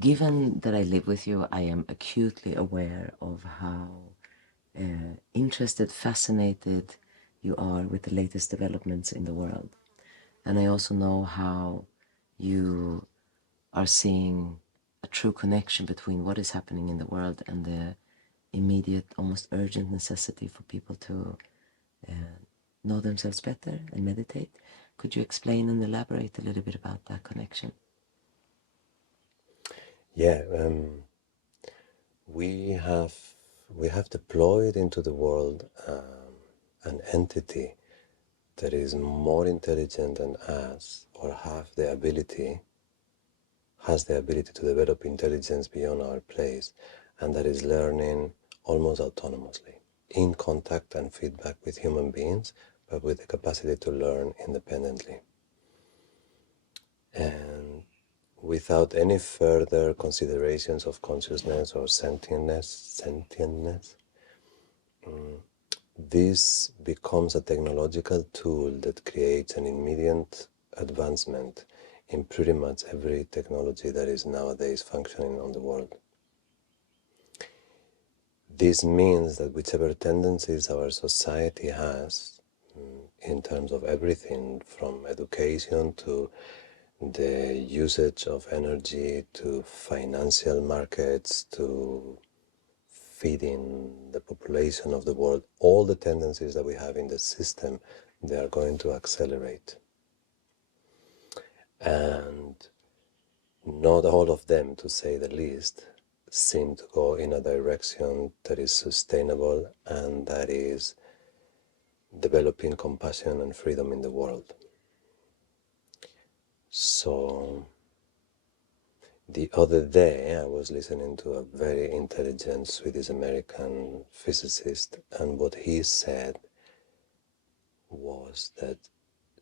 Given that I live with you, I am acutely aware of how interested, fascinated you are with the latest developments in the world. And I also know how you are seeing a true connection between what is happening in the world and the immediate, almost urgent necessity for people to know themselves better and meditate. Could you explain and elaborate a little bit about that connection? Yeah, we have deployed into the world an entity that is more intelligent than us, or has the ability to develop intelligence beyond our place, and that is learning almost autonomously, in contact and feedback with human beings, but with the capacity to learn independently. And without any further considerations of consciousness or sentientness, this becomes a technological tool that creates an immediate advancement in pretty much every technology that is nowadays functioning on the world. This means that whichever tendencies our society has, in terms of everything from education to the usage of energy to financial markets to feeding the population of the world, all the tendencies that we have in the system, they are going to accelerate. And not all of them, to say the least, seem to go in a direction that is sustainable and that is developing compassion and freedom in the world. So the other day I was listening to a very intelligent Swedish American physicist, and what he said was that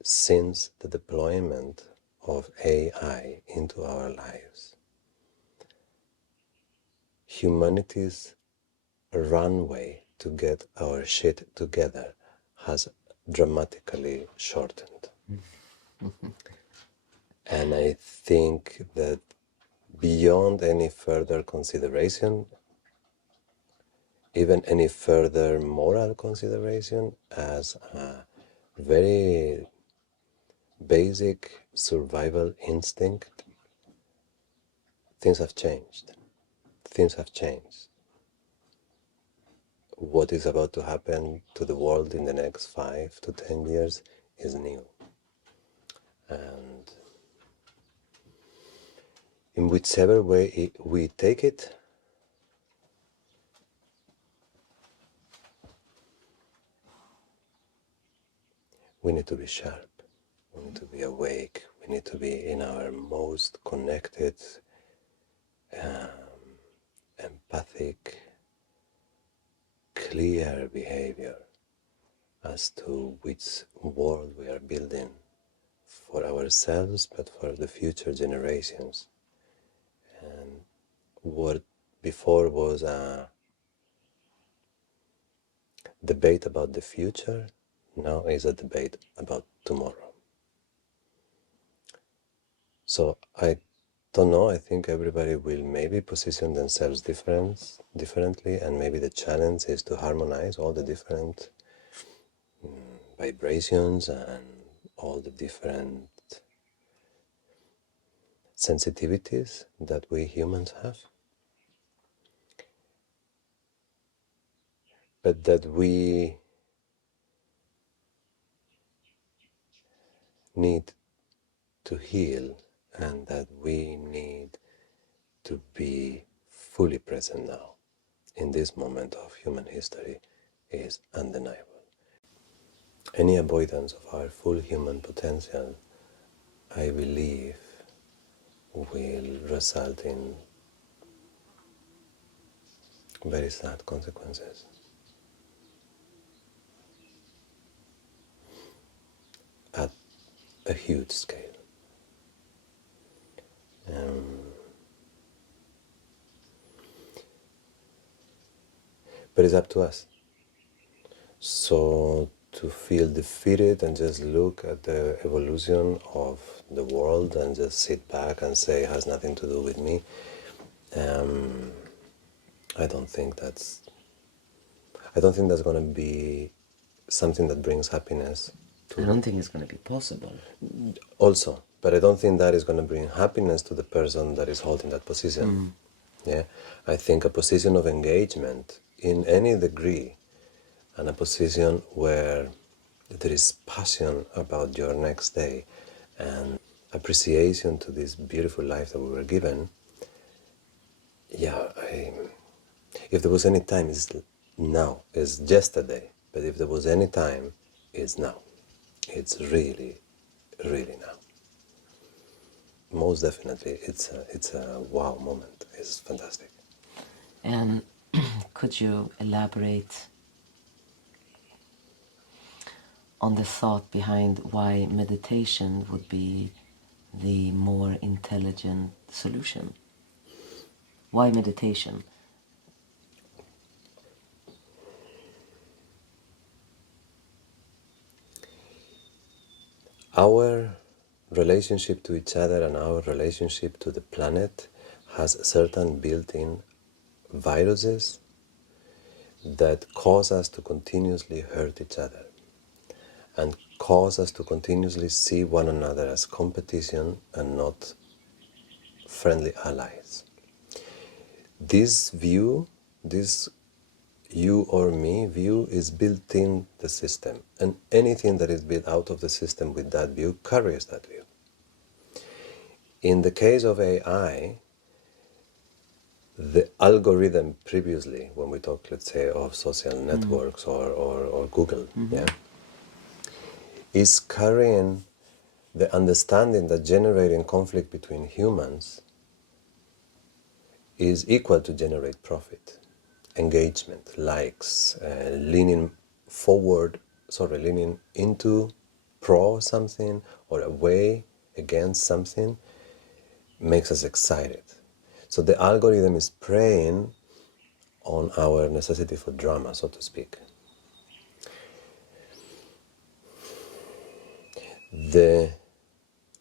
since the deployment of AI into our lives, humanity's runway to get our shit together has dramatically shortened. And I think that beyond any further consideration, even any further moral consideration, as a very basic survival instinct, things have changed. Things have changed. What is about to happen to the world in the next 5 to 10 years is new. And in whichever way we take it, we need to be sharp, we need to be awake, we need to be in our most connected, empathic, clear behavior as to which world we are building for ourselves, but for the future generations. And what before was a debate about the future, now is a debate about tomorrow. So I don't know, I think everybody will maybe position themselves differently, and maybe the challenge is to harmonize all the different vibrations and all the different sensitivities that we humans have, but that we need to heal, and that we need to be fully present now in this moment of human history is undeniable. Any avoidance of our full human potential, I believe, will result in very sad consequences. At a huge scale. But it's up to us. So to feel defeated and just look at the evolution of the world and just sit back and say it has nothing to do with me, Um, I don't think that's going to be something that brings happiness I to don't think it's going to be possible. also, but I don't think that is going to bring happiness to the person that is holding that position. Yeah, I think a position of engagement in any degree, and a position where there is passion about your next day and appreciation to this beautiful life that we were given. Yeah, if there was any time, it's now. It's yesterday, but if there was any time, it's now. It's really, really now. Most definitely, it's a wow moment. It's fantastic. And could you elaborate on the thought behind why meditation would be the more intelligent solution? Why meditation? Our relationship to each other and our relationship to the planet has certain built-in viruses that cause us to continuously hurt each other and cause us to continuously see one another as competition and not friendly allies. This view, this you or me view, is built in the system, and anything that is built out of the system with that view carries that view. In the case of AI, the algorithm previously, when we talk, let's say, of social networks or Google, yeah, is carrying the understanding that generating conflict between humans is equal to generate profit, engagement, likes, leaning forward, leaning into pro something or away against something makes us excited. So the algorithm is preying on our necessity for drama, so to speak. The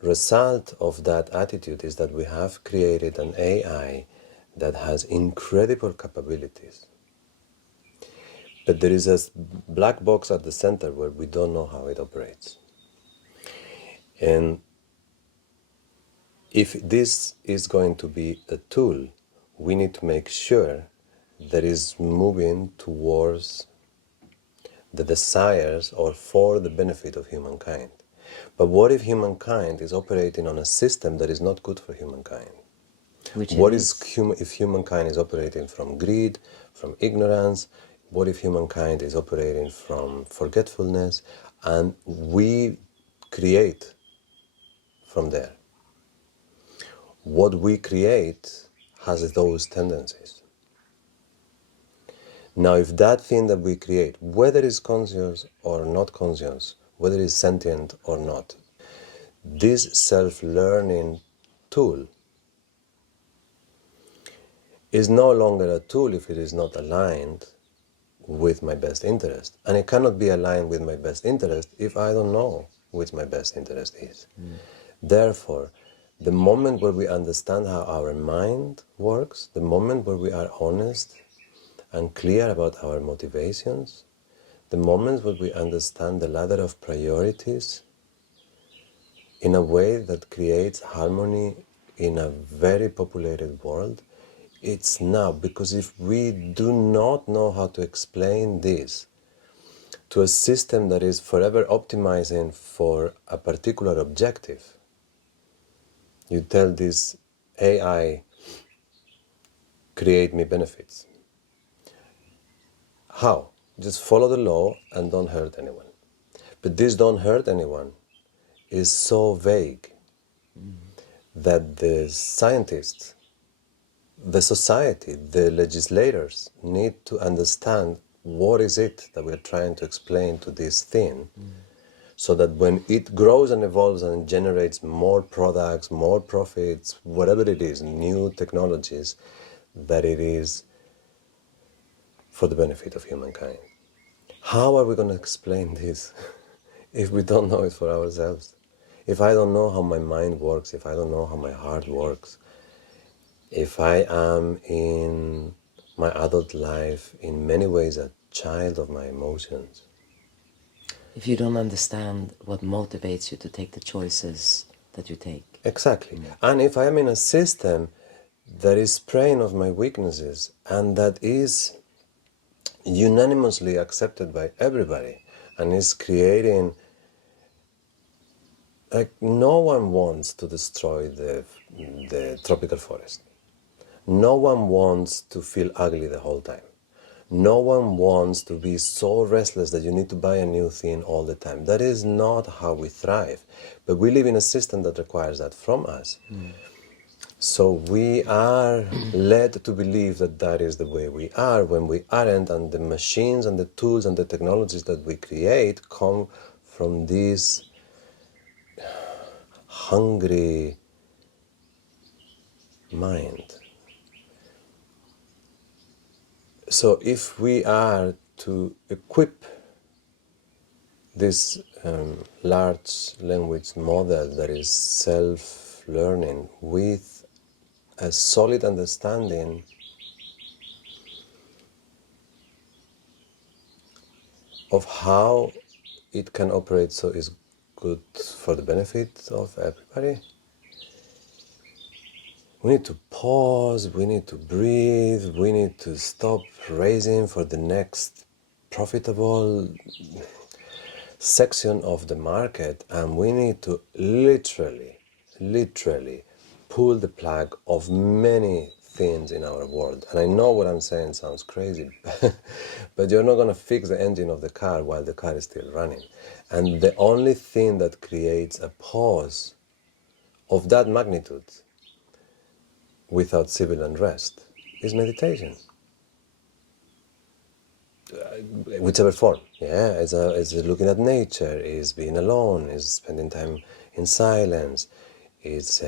result of that attitude is that we have created an AI that has incredible capabilities. But there is a black box at the center where we don't know how it operates. And if this is going to be a tool, we need to make sure that is moving towards the desires or for the benefit of humankind. But what if humankind is operating on a system that is not good for humankind? Which What it is if humankind is operating from greed, from ignorance? What if humankind is operating from forgetfulness? And we create from there. What we create has those tendencies. Now, if that thing that we create, whether it's conscious or not conscious, whether it's sentient or not, this self-learning tool is no longer a tool if it is not aligned with my best interest. And it cannot be aligned with my best interest if I don't know which my best interest is. Therefore, the moment where we understand how our mind works, the moment where we are honest and clear about our motivations, the moment where we understand the ladder of priorities in a way that creates harmony in a very populated world, it's now. Because if we do not know how to explain this to a system that is forever optimizing for a particular objective, you tell this AI, create me benefits. How? Just follow the law and don't hurt anyone. But this don't hurt anyone is so vague that the scientists, the society, the legislators need to understand what is it that we're trying to explain to this thing, so that when it grows and evolves and generates more products, more profits, whatever it is, new technologies, that it is for the benefit of humankind. How are we going to explain this if we don't know it for ourselves? If I don't know how my mind works, if I don't know how my heart works, If I am in my adult life in many ways a child of my emotions. If you don't understand what motivates you to take the choices that you take. Exactly. And if I am in a system that is preying of my weaknesses and that is unanimously accepted by everybody and is creating, like, no one wants to destroy the tropical forest. No one wants to feel ugly the whole time. No one wants to be so restless that you need to buy a new thing all the time. That is not how we thrive. But we live in a system that requires that from us. So we are led to believe that that is the way we are when we aren't, and the machines and the tools and the technologies that we create come from this hungry mind. So if we are to equip this large language model that is self-learning with a solid understanding of how it can operate so it's good for the benefit of everybody, we need to pause, we need to breathe, we need to stop racing for the next profitable section of the market, and we need to literally pull the plug of many things in our world. And I know what I'm saying sounds crazy, but you're not going to fix the engine of the car while the car is still running. And the only thing that creates a pause of that magnitude without civil unrest is meditation, whichever form. Yeah, it's looking at nature, is being alone, is spending time in silence, it's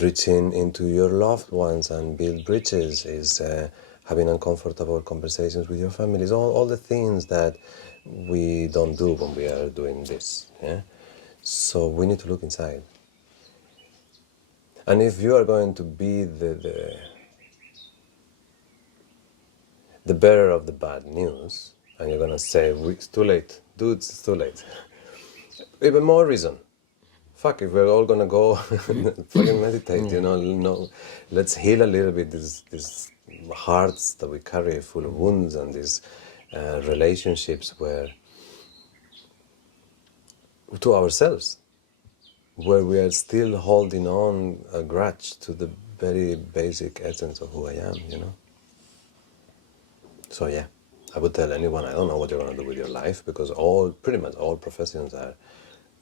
reaching into your loved ones and build bridges, is having uncomfortable conversations with your families, all the things that we don't do when we are doing this. Yeah? So we need to look inside. And if you are going to be the bearer of the bad news, and you're going to say, it's too late, dudes, it's too late. Even more reason. Fuck, if we're all gonna go fucking meditate, no, let's heal a little bit these hearts that we carry full of wounds, and these relationships where, to ourselves, where we are still holding on a grudge to the very basic essence of who I am. So yeah, I would tell anyone, I don't know what you're gonna do with your life, because pretty much all professions are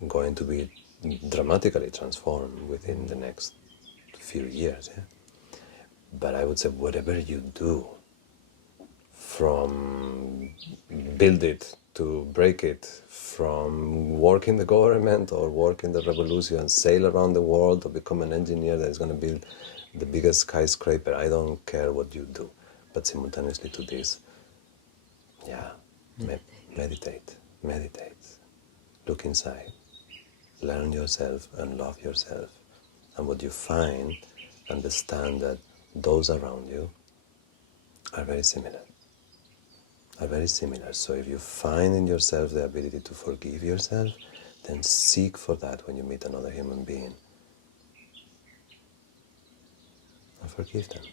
going to be dramatically transformed within the next few years. Yeah? But I would say whatever you do, from build it to break it, from work in the government or work in the revolution, sail around the world, or become an engineer that is going to build the biggest skyscraper, I don't care what you do. But simultaneously to this, yeah, meditate. Look inside. Learn yourself and love yourself. And what you find, understand that those around you are very similar. So if you find in yourself the ability to forgive yourself, then seek for that when you meet another human being. And forgive them.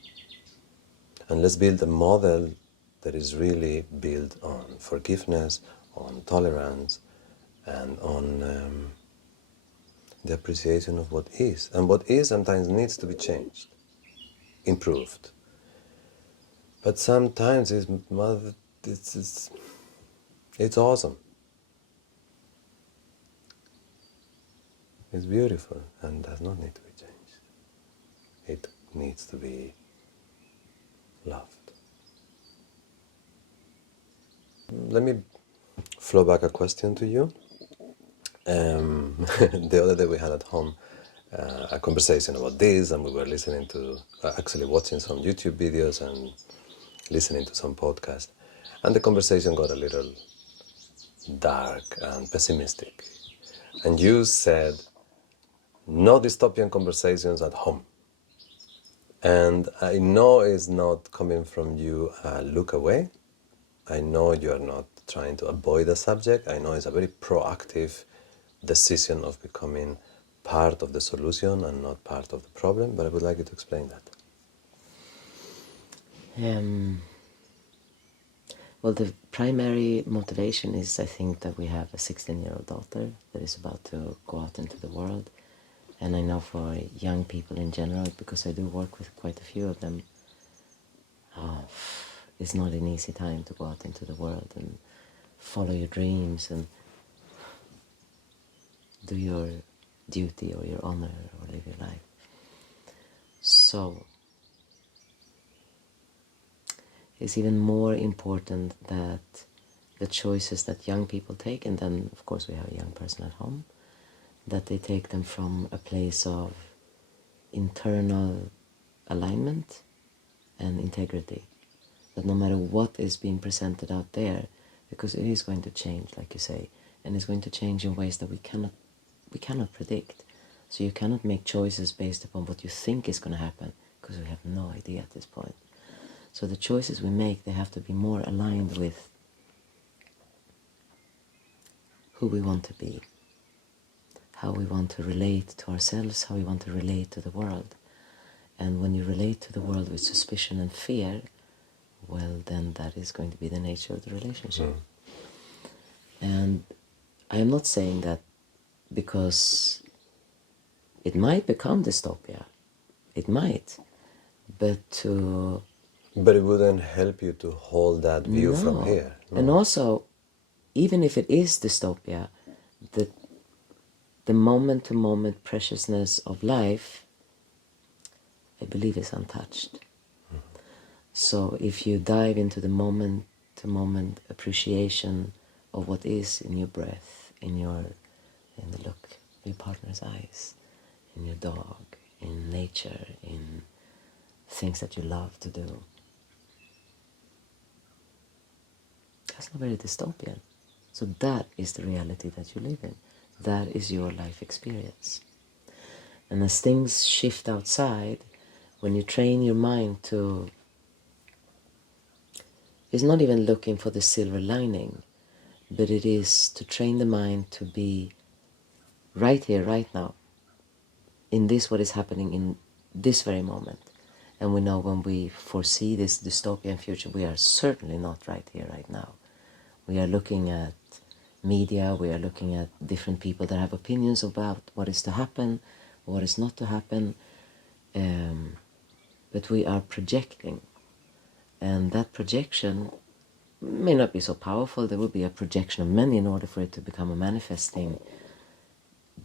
And let's build a model that is really built on forgiveness, on tolerance, and on the appreciation of what is. And what is sometimes needs to be changed, improved. But sometimes it's awesome. It's beautiful and does not need to be changed. It needs to be loved. Let me flow back a question to you. The other day we had at home a conversation about this, and we were listening to, actually watching some YouTube videos and listening to some podcasts. And the conversation got a little dark and pessimistic. And you said no dystopian conversations at home. And I know it's not coming from you look away. I know you're not trying to avoid the subject. I know it's a very proactive decision of becoming part of the solution and not part of the problem, but I would like you to explain that. Well, the primary motivation is, I think, that we have a 16-year-old daughter that is about to go out into the world. And I know for young people in general, because I do work with quite a few of them, it's not an easy time to go out into the world and follow your dreams and do your duty or your honor or live your life. So it's even more important that the choices that young people take, and then of course we have a young person at home, that they take them from a place of internal alignment and integrity. That no matter what is being presented out there, because it is going to change, like you say, and it's going to change in ways that we cannot predict. So you cannot make choices based upon what you think is going to happen, because we have no idea at this point. So the choices we make, they have to be more aligned with who we want to be, how we want to relate to ourselves, how we want to relate to the world. And when you relate to the world with suspicion and fear, well, then that is going to be the nature of the relationship. And I am not saying that because it might become dystopia. It might. But it wouldn't help you to hold that view from here. No. And also, even if it is dystopia, the moment-to-moment preciousness of life, I believe, is untouched. So if you dive into the moment-to-moment appreciation of what is in your breath, in the look of your partner's eyes, in your dog, in nature, in things that you love to do, that's not very dystopian. So that is the reality that you live in. That is your life experience. And as things shift outside, when you train your mind to... It's not even looking for the silver lining, but it is to train the mind to be right here, right now, in this what is happening in this very moment. And we know when we foresee this dystopian future, we are certainly not right here, right now. We are looking at media, we are looking at different people that have opinions about what is to happen, what is not to happen, but we are projecting. And that projection may not be so powerful. There will be a projection of many in order for it to become a manifesting.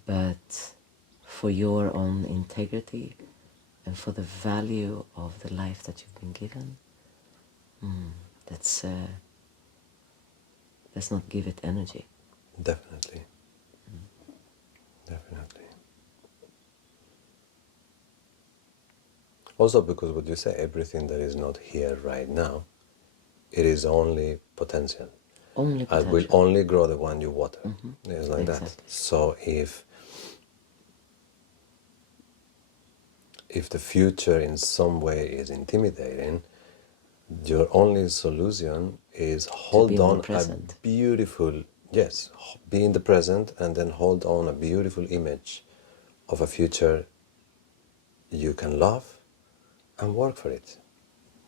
But for your own integrity and for the value of the life that you've been given, let's not give it energy. Definitely. Definitely. Also because what you say, everything that is not here right now, it is only potential. Only potential. And will only grow the one you water. It's like Exactly. that. So if the future in some way is intimidating, your only solution is hold on a beautiful, be in the present and then hold on a beautiful image of a future you can love and work for it.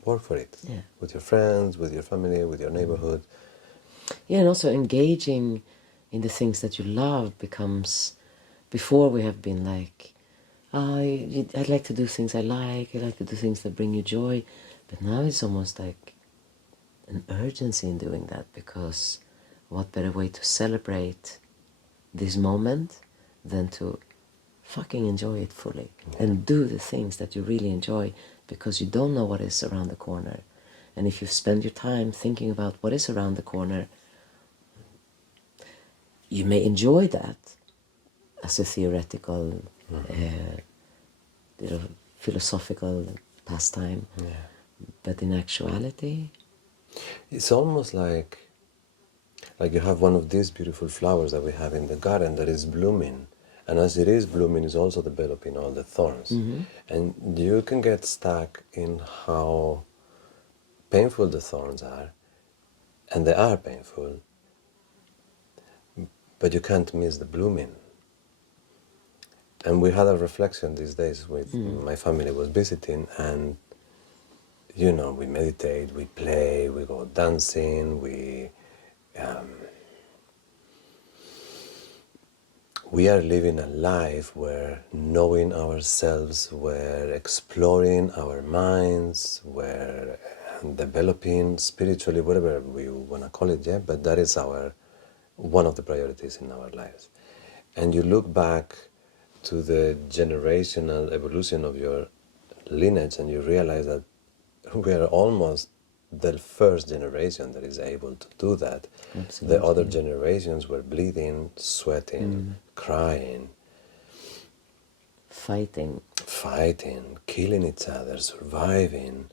Work for it. Yeah. With your friends, with your family, with your neighborhood. Yeah, and also engaging in the things that you love becomes... Before we have been like, I'd like to do things I like to do things that bring you joy. But now it's almost like an urgency in doing that, because what better way to celebrate this moment than to fucking enjoy it fully and do the things that you really enjoy, because you don't know what is around the corner. And if you spend your time thinking about what is around the corner, you may enjoy that as a theoretical, philosophical pastime. Yeah. But in actuality, it's almost like you have one of these beautiful flowers that we have in the garden that is blooming, And as it is blooming, is also developing all the thorns. And you can get stuck in how painful the thorns are, and they are painful, but you can't miss the blooming. And we had a reflection these days with my family was visiting, and you know, we meditate, we play, we go dancing, we are living a life where knowing ourselves, we're exploring our minds, we're developing spiritually, whatever we want to call it, yeah, but that is one of the priorities in our lives. And you look back to the generational evolution of your lineage and you realize that we are almost the first generation that is able to do that. Absolutely. The other generations were bleeding, sweating, crying, fighting, killing each other, surviving.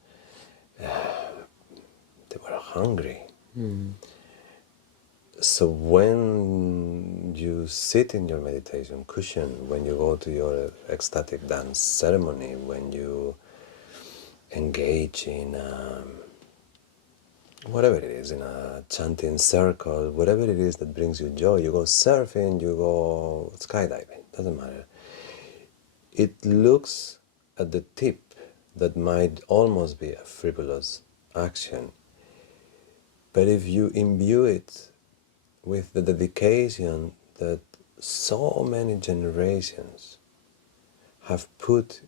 They were hungry. So when you sit in your meditation cushion, when you go to your ecstatic dance ceremony, when you engage in whatever it is, in a chanting circle, whatever it is that brings you joy, you go surfing, you go skydiving, doesn't matter. It looks at the tip that might almost be a frivolous action, but if you imbue it with the dedication that so many generations have put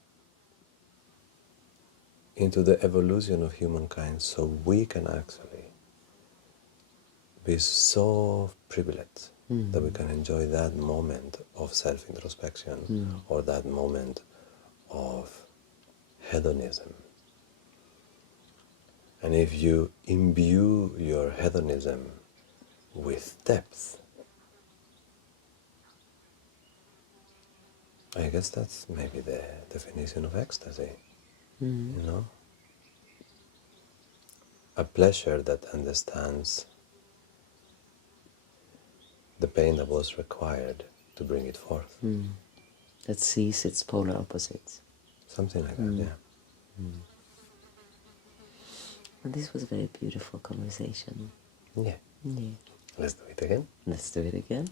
into the evolution of humankind, so we can actually be so privileged that we can enjoy that moment of self-introspection or that moment of hedonism. And if you imbue your hedonism with depth, I guess that's maybe the definition of ecstasy, you know? A pleasure that understands the pain that was required to bring it forth. that sees its polar opposites. Something like that, yeah. And this was a very beautiful conversation. Yeah. Yeah. Let's do it again. Let's do it again.